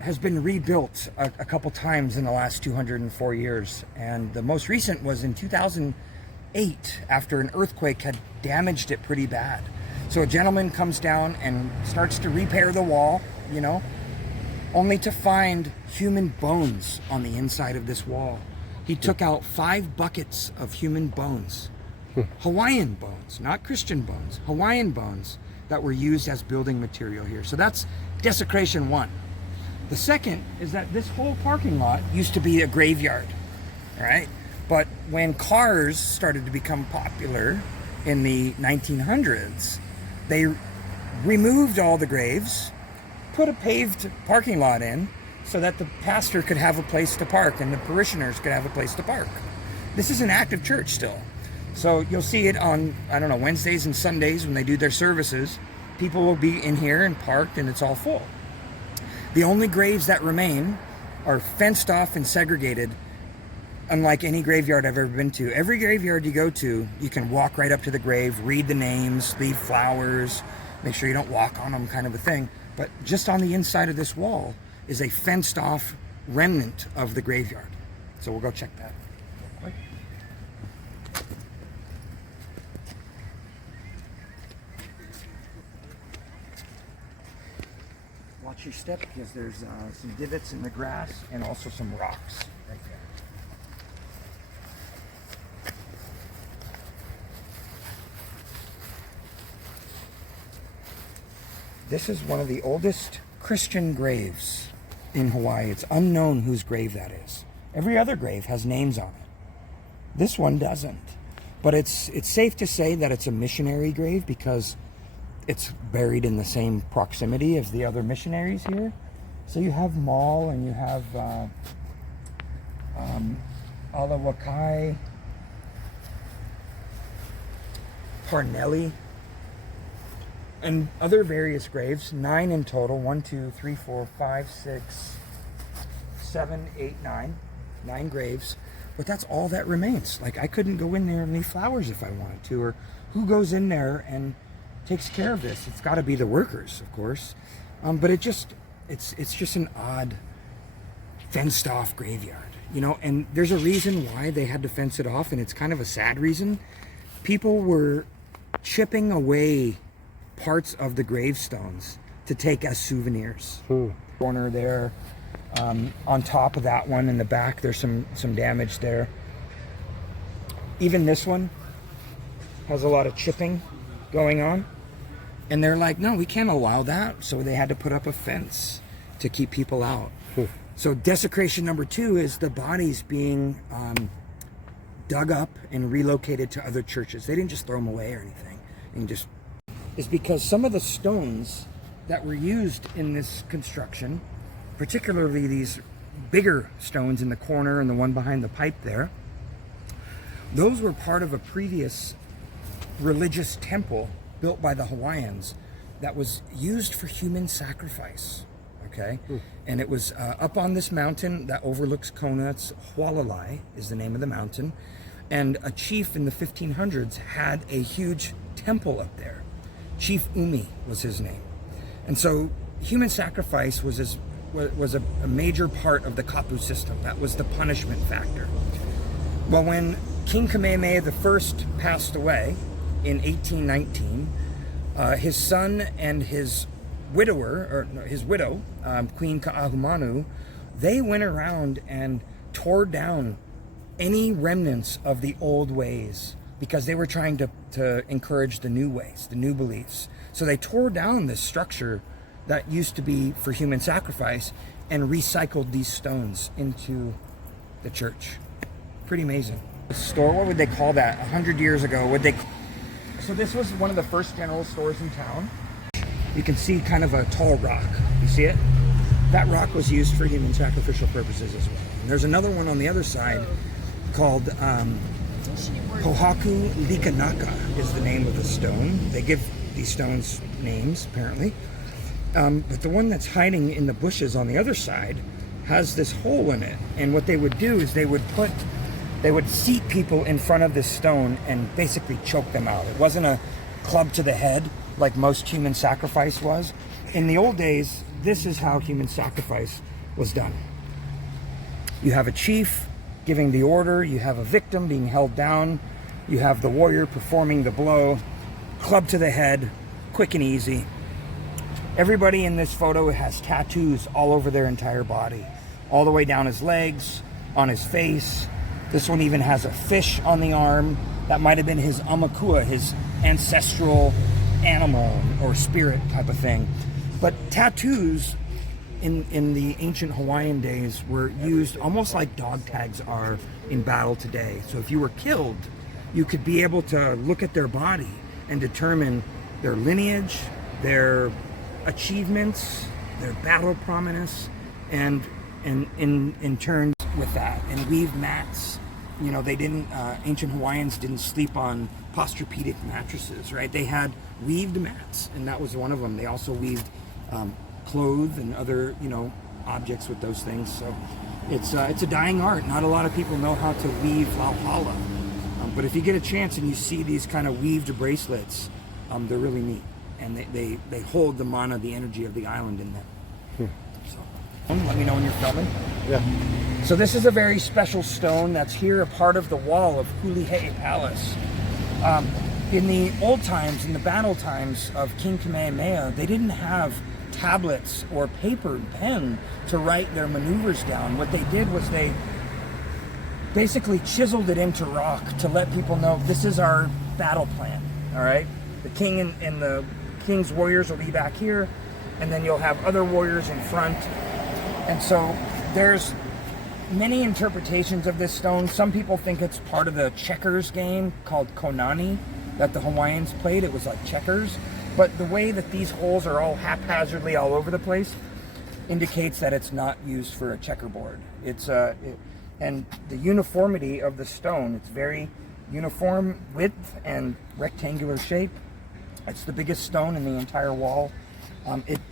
has been rebuilt a couple times in the last 204 years. And the most recent was in 2008, after an earthquake had damaged it pretty bad. So a gentleman comes down and starts to repair the wall, you know, only to find human bones on the inside of this wall. He took out 5 buckets of human bones, Hawaiian bones, not Christian bones, Hawaiian bones that were used as building material here. So that's desecration 1. The second is that this whole parking lot used to be a graveyard, right? But when cars started to become popular in the 1900s, they removed all the graves, put a paved parking lot in so that the pastor could have a place to park and the parishioners could have a place to park. This is an active church still. So you'll see it on, I don't know, Wednesdays and Sundays when they do their services. People will be in here and parked and it's all full. The only graves that remain are fenced off and segregated, unlike any graveyard I've ever been to. Every graveyard you go to, you can walk right up to the grave, read the names, leave flowers, make sure you don't walk on them, kind of a thing. But just on the inside of this wall is a fenced off remnant of the graveyard. So we'll go check that. Watch your step because there's some divots in the grass and also some rocks right there. This is one of the oldest Christian graves in Hawaii. It's unknown whose grave that is. Every other grave has names on it. This one doesn't. But it's safe to say that it's a missionary grave because it's buried in the same proximity as the other missionaries here. So you have Maul and you have Alawakai, Parnelli, and other various graves, 9 in total. 1, 2, 3, 4, 5, 6, 7, 8, 9. 9 graves. But that's all that remains. Like, I couldn't go in there and leave flowers if I wanted to. Or who goes in there and takes care of this? It's got to be the workers, of course. But it's just an odd, fenced off graveyard, you know. And there's a reason why they had to fence it off, and it's kind of a sad reason. People were chipping away parts of the gravestones to take as souvenirs. Corner there, on top of that one in the back, there's some damage there. Even this one has a lot of chipping going on. And they're like, no, we can't allow that. So they had to put up a fence to keep people out. So desecration number 2 is the bodies being dug up and relocated to other churches. They didn't just throw them away or anything. And just is because some of the stones that were used in this construction, particularly these bigger stones in the corner and the one behind the pipe there, those were part of a previous religious temple built by the Hawaiians that was used for human sacrifice, okay? And it was up on this mountain that overlooks Kona. It's Hualalai is the name of the mountain. And a chief in the 1500s had a huge temple up there. Chief Umi was his name. And so human sacrifice was a major part of the kapu system. That was the punishment factor. Well, when King Kamehameha I passed away in 1819, his son and his widow, Queen Ka'ahumanu, they went around and tore down any remnants of the old ways because they were trying to encourage the new ways, the new beliefs. So they tore down this structure that used to be for human sacrifice and recycled these stones into the church. Pretty amazing. The store, what would they call that? 100 years ago, so this was one of the first general stores in town. You can see kind of a tall rock. You see it? That rock was used for human sacrificial purposes as well. And there's another one on the other side called Pohaku Likanaka is the name of the stone. They give these stones names, apparently. But the one that's hiding in the bushes on the other side has this hole in it. And what they would do is they would seat people in front of this stone and basically choke them out. It wasn't a club to the head like most human sacrifice was. In the old days, this is how human sacrifice was done. You have a chief giving the order, you have a victim being held down, you have the warrior performing the blow, club to the head, quick and easy. Everybody in this photo has tattoos all over their entire body, all the way down his legs, on his face. This one even has a fish on the arm. That might have been his amakua, his ancestral animal or spirit type of thing. But tattoos in the ancient Hawaiian days were used almost like dog tags are in battle today. So if you were killed, you could be able to look at their body and determine their lineage, their achievements, their battle prominence, and in turn with that, and weave mats. You know, they didn't, ancient Hawaiians didn't sleep on posturepedic mattresses, right? They had weaved mats, and that was one of them. They also weaved clothes and other, objects with those things. So it's a dying art. Not a lot of people know how to weave lauhala. But if you get a chance and you see these kind of weaved bracelets, they're really neat. And they hold the mana, the energy of the island in them. So, let me know when you're filming. Yeah. So this is a very special stone that's here, a part of the wall of Hulihe'e Palace. In the old times, in the battle times of King Kamehameha, they didn't have tablets or paper and pen to write their maneuvers down. What they did was they basically chiseled it into rock to let people know this is our battle plan, all right? The king and the king's warriors will be back here, and then you'll have other warriors in front. And so there's many interpretations of this stone. Some people think it's part of the checkers game called Konani that the Hawaiians played. It was like checkers. But the way that these holes are all haphazardly all over the place indicates that it's not used for a checkerboard. And the uniformity of the stone, it's very uniform width and rectangular shape. It's the biggest stone in the entire wall.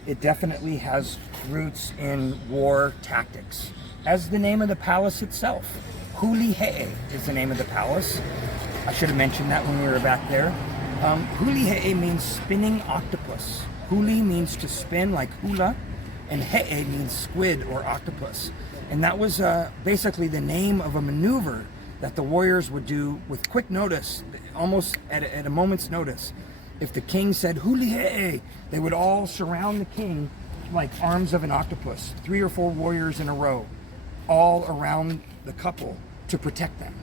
It definitely has roots in war tactics. As the name of the palace itself, Hulihe'e is the name of the palace. I should have mentioned that when we were back there. Hulihe'e means spinning octopus. Huli means to spin, like hula, and he'e means squid or octopus. And that was basically the name of a maneuver that the warriors would do with quick notice, almost at a moment's notice. If the king said Hulihe'e, they would all surround the king like arms of an octopus, 3 or 4 warriors in a row, all around the couple to protect them.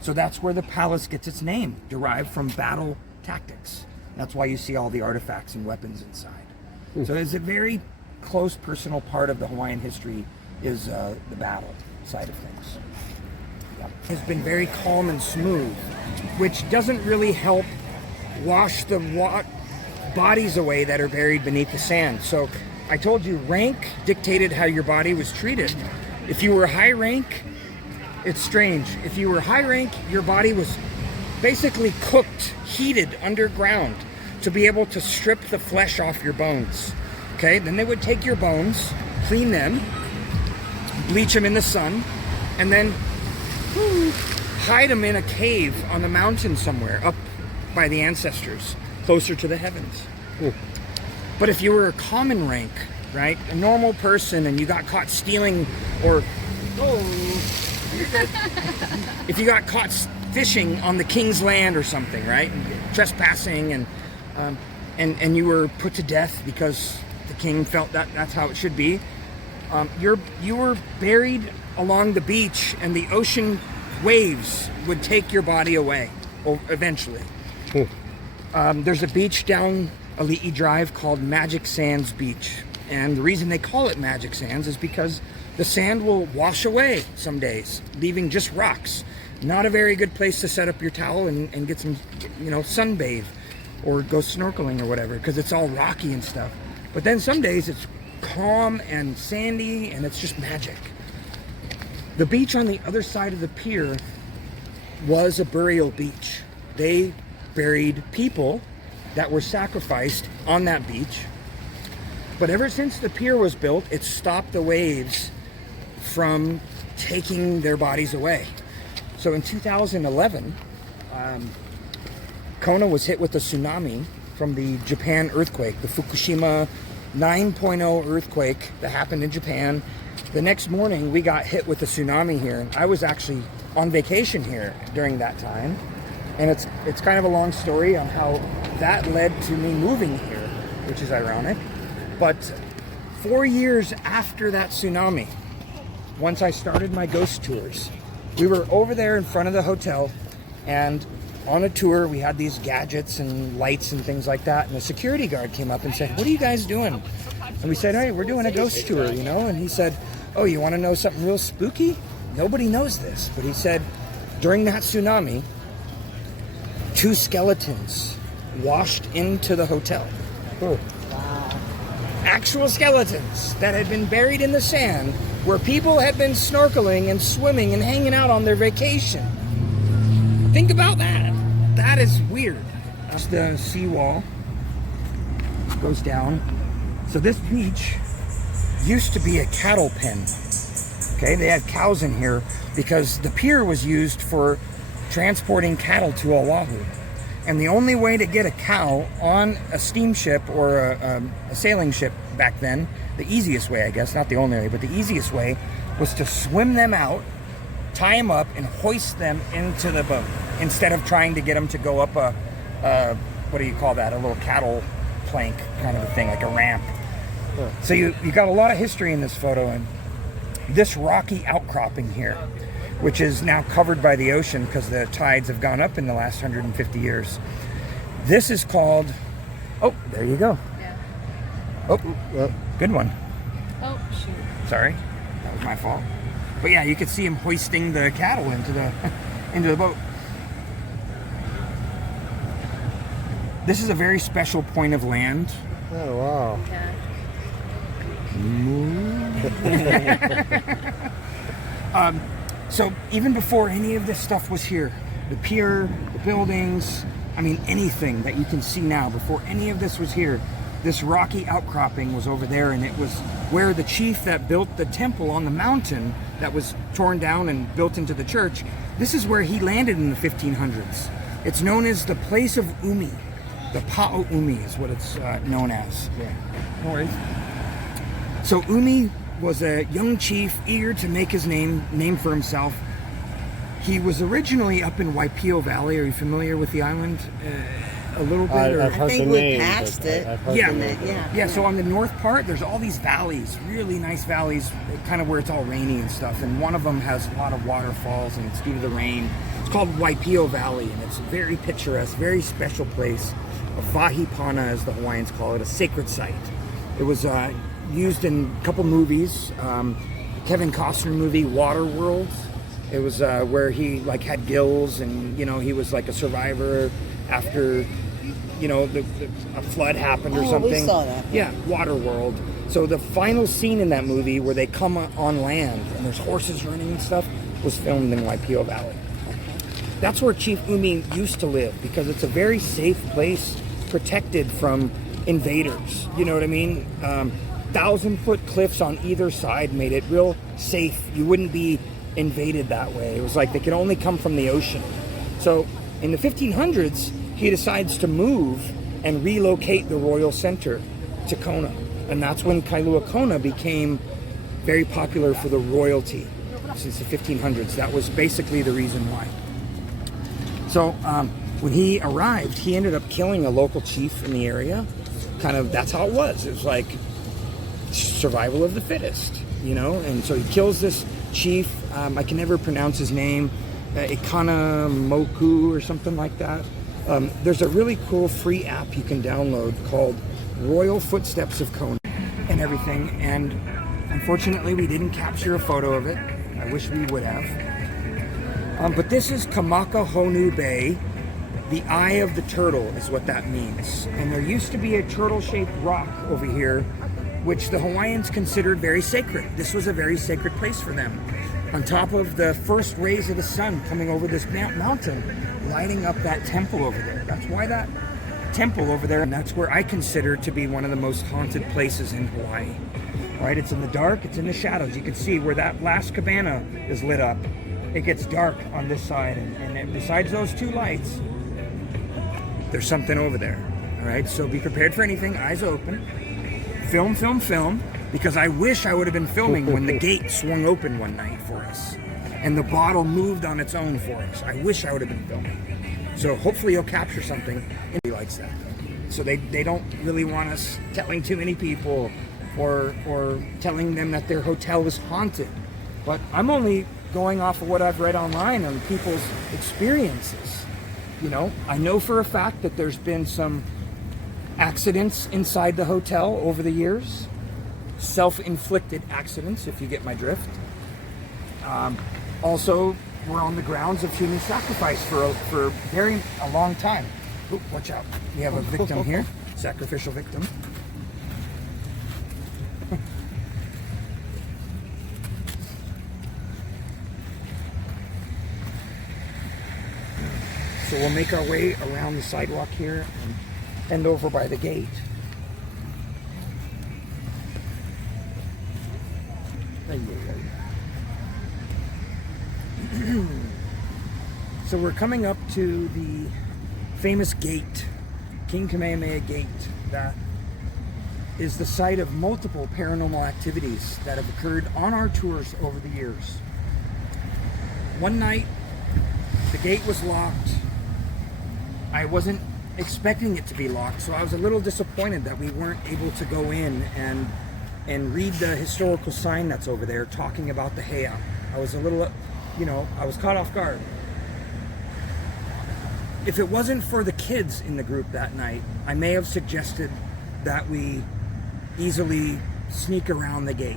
So that's where the palace gets its name, derived from battle tactics. That's why you see all the artifacts and weapons inside. So there's a very close personal part of the Hawaiian history is the battle side of things. Yeah. It's been very calm and smooth, which doesn't really help wash the bodies away that are buried beneath the sand. So I told you rank dictated how your body was treated. If you were high rank, it's strange. If you were high rank, your body was basically cooked, heated underground to be able to strip the flesh off your bones. Okay, then they would take your bones, clean them, bleach them in the sun, and then hide them in a cave on the mountain somewhere up by the ancestors, closer to the heavens. But if you were a common rank, right, a normal person, and you got caught stealing or if you got caught fishing on the king's land or something, right, trespassing, and you were put to death because the king felt that that's how it should be, you were buried along the beach, and the ocean waves would take your body away. eventually. There's a beach down Ali'i Drive called Magic Sands Beach. And the reason they call it Magic Sands is because the sand will wash away some days, leaving just rocks. Not a very good place to set up your towel and get some, sunbathe or go snorkeling or whatever, because it's all rocky and stuff. But then some days it's calm and sandy and it's just magic. The beach on the other side of the pier was a burial beach. They buried people that were sacrificed on that beach. But ever since the pier was built, it stopped the waves from taking their bodies away. So in 2011, Kona was hit with a tsunami from the Japan earthquake, the Fukushima 9.0 earthquake that happened in Japan. The next morning, we got hit with a tsunami here. I was actually on vacation here during that time. And it's kind of a long story on how that led to me moving here, which is ironic. But 4 years after that tsunami, once I started my ghost tours, we were over there in front of the hotel, and on a tour, we had these gadgets and lights and things like that, and the security guard came up and said, "What are you guys doing?" And we said, "Hey, we're doing a ghost tour, And he said, "Oh, you want to know something real spooky? Nobody knows this." But he said, during that tsunami, 2 skeletons washed into the hotel. Wow. Actual skeletons that had been buried in the sand where people had been snorkeling and swimming and hanging out on their vacation. Think about that. That is weird. That's the seawall. Goes down. So this beach used to be a cattle pen. Okay, they had cows in here because the pier was used for transporting cattle to Oahu. And the only way to get a cow on a steamship or a sailing ship back then, the easiest way, I guess, not the only way, but the easiest way was to swim them out, tie them up, and hoist them into the boat instead of trying to get them to go up what do you call that? A little cattle plank kind of a thing, like a ramp. So you got a lot of history in this photo, and this rocky outcropping here, which is now covered by the ocean because the tides have gone up in the last 150 years. This is called, oh, there you go. Yeah. Oh, good one. Oh, shoot. Sorry, that was my fault. But yeah, you could see him hoisting the cattle into the boat. This is a very special point of land. Oh, wow. Yeah. So even before any of this stuff was here, the pier, the buildings, I mean anything that you can see now, before any of this was here, this rocky outcropping was over there, and it was where the chief that built the temple on the mountain that was torn down and built into the church, this is where he landed in the 1500s. It's known as the place of Umi. The Pa'o Umi is what it's known as. Yeah. No worries. So Umi was a young chief eager to make his name for himself. He was originally up in Waipio Valley. Are you familiar with the island a little bit? I've heard I think the we name, passed but it. I've heard Yeah. the name. Yeah, so on the north part, there's all these valleys, really nice valleys, kind of where it's all rainy and stuff. And one of them has a lot of waterfalls, and it's due to the rain. It's called Waipio Valley, and it's a very picturesque, very special place. A Vahipana, as the Hawaiians call it, a sacred site. It was used in a couple movies. Kevin Costner movie, Waterworld. It was where he had gills, and he was like a survivor after a flood happened or something. We saw that. Yeah, Waterworld. So the final scene in that movie where they come on land and there's horses running and stuff was filmed in Waipio Valley. That's where Chief Umi used to live because it's a very safe place, protected from invaders. You know what I mean? 1,000-foot cliffs on either side made it real safe. You wouldn't be invaded that way. It was like they could only come from the ocean. So in the 1500s, he decides to move and relocate the royal center to Kona. And that's when Kailua Kona became very popular for the royalty since the 1500s. That was basically the reason why. So when he arrived, he ended up killing a local chief in the area. Kind of, that's how it was. It was like survival of the fittest, And so he kills this chief. I can never pronounce his name. Economoku or something like that. There's a really cool free app you can download called Royal Footsteps of Kona and everything. And unfortunately, we didn't capture a photo of it. I wish we would have. But this is Kamakahonu Bay. The eye of the turtle is what that means. And there used to be a turtle-shaped rock over here, which the Hawaiians considered very sacred. This was a very sacred place for them. On top of the first rays of the sun coming over this mountain, lighting up that temple over there. That's why that temple over there, and that's where I consider to be one of the most haunted places in Hawaii. Right, it's in the dark, it's in the shadows. You can see where that last cabana is lit up. It gets dark on this side, and besides those two lights, there's something over there. All right, so be prepared for anything, eyes open. Film, film, film, because I wish I would have been filming when the gate swung open one night for us and the bottle moved on its own for us. I wish I would have been filming. So hopefully you'll capture something. And he likes that. So they don't really want us telling too many people or telling them that their hotel is haunted. But I'm only going off of what I've read online on people's experiences. You know, I know for a fact that there's been some accidents inside the hotel over the years. Self-inflicted accidents, if you get my drift. Also, we're on the grounds of human sacrifice for a long time. Ooh, watch out. We have a victim here. Sacrificial victim. So we'll make our way around the sidewalk here and end over by the gate. So we're coming up to the famous gate, King Kamehameha Gate, that is the site of multiple paranormal activities that have occurred on our tours over the years. One night, the gate was locked. I wasn't expecting it to be locked, so I was a little disappointed that we weren't able to go in and read the historical sign that's over there talking about the heiau. I was a little, I was caught off guard. If it wasn't for the kids in the group that night, I may have suggested that we easily sneak around the gate.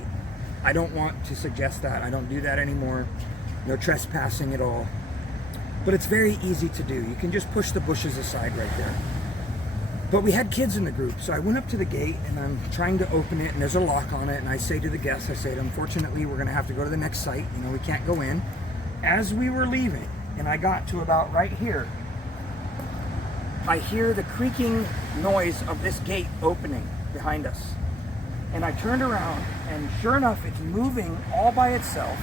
I don't want to suggest that. I don't do that anymore. No trespassing at all. But it's very easy to do. You can just push the bushes aside right there. But we had kids in the group, so I went up to the gate and I'm trying to open it and there's a lock on it, and I say to the guests, I said, unfortunately, we're gonna have to go to the next site. We can't go in. As we were leaving, and I got to about right here, I hear the creaking noise of this gate opening behind us. And I turned around, and sure enough, it's moving all by itself.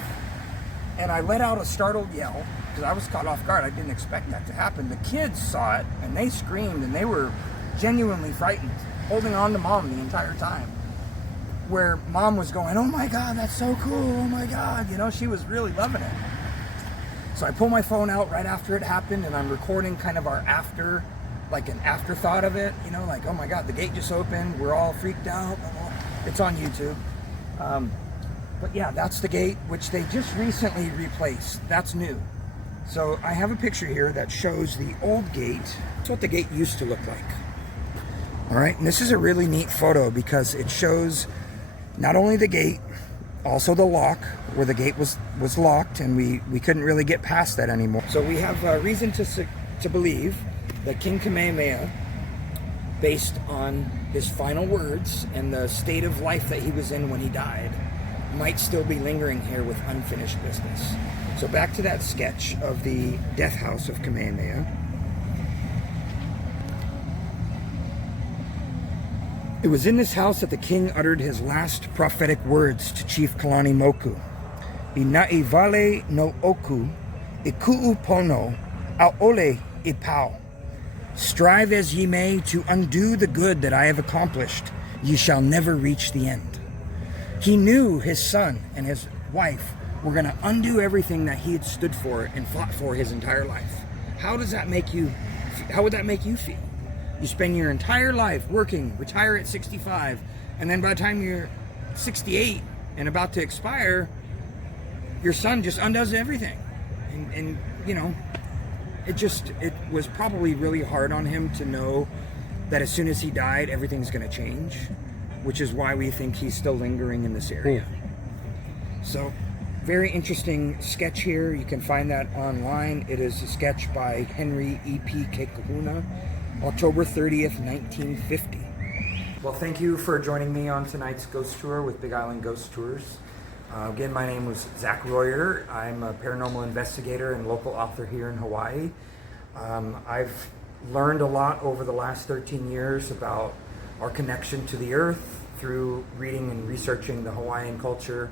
And I let out a startled yell, because I was caught off guard. I didn't expect that to happen. The kids saw it, and they screamed, and they were genuinely frightened, holding on to Mom the entire time. Where Mom was going, oh my God, that's so cool, oh my God. She was really loving it. So I pull my phone out right after it happened, and I'm recording kind of our an afterthought of it, like, oh my God, the gate just opened, we're all freaked out. It's on YouTube. But yeah, that's the gate, which they just recently replaced. That's new. So I have a picture here that shows the old gate. That's what the gate used to look like. All right, and this is a really neat photo because it shows not only the gate, also the lock, where the gate was locked, and we couldn't really get past that anymore. So we have reason to believe that King Kamehameha, based on his final words and the state of life that he was in when he died, might still be lingering here with unfinished business. So back to that sketch of the death house of Kamehameha. It was in this house that the king uttered his last prophetic words to Chief Kalani Moku. Ina'i vale no oku, iku'u pono, aole ipau. Strive as ye may to undo the good that I have accomplished, ye shall never reach the end. He knew his son and his wife were going to undo everything that he had stood for and fought for his entire life. How would that make you feel? You spend your entire life working, retire at 65, and then by the time you're 68 and about to expire, your son just undoes everything. And you know, it was probably really hard on him to know that as soon as he died, everything's going to change, which is why we think he's still lingering in this area. So, very interesting sketch here. You can find that online. It is a sketch by Henry E.P. Kekahuna, October 30th, 1950. Well, thank you for joining me on tonight's ghost tour with Big Island Ghost Tours. Again, my name was Zach Royer. I'm a paranormal investigator and local author here in Hawaii. I've learned a lot over the last 13 years about our connection to the earth through reading and researching the Hawaiian culture,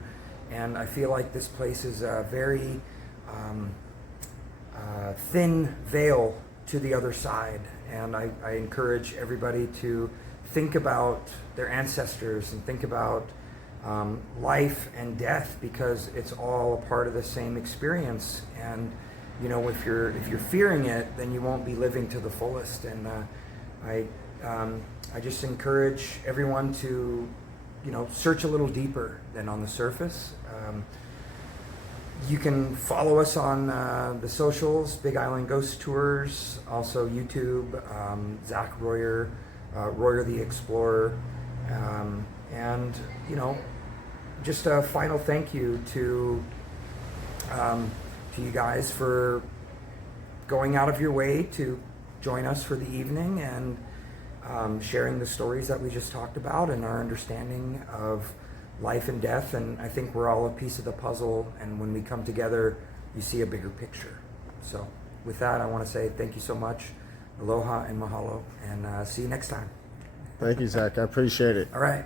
and I feel like this place is a very thin veil to the other side, and I encourage everybody to think about their ancestors and think about life and death, because it's all a part of the same experience. And you know, if you're fearing it, then you won't be living to the fullest. And I just encourage everyone to, you know, search a little deeper than on the surface. You can follow us on the socials, Big Island Ghost Tours, also YouTube, Zach Royer, Royer the Explorer, and you know, just a final thank you to you guys for going out of your way to join us for the evening and sharing the stories that we just talked about and our understanding of life and death. And I think we're all a piece of the puzzle, and when we come together, you see a bigger picture. So with that, I want to say thank you so much. Aloha and mahalo, and see you next time. Thank you, Zach. I appreciate it. All right.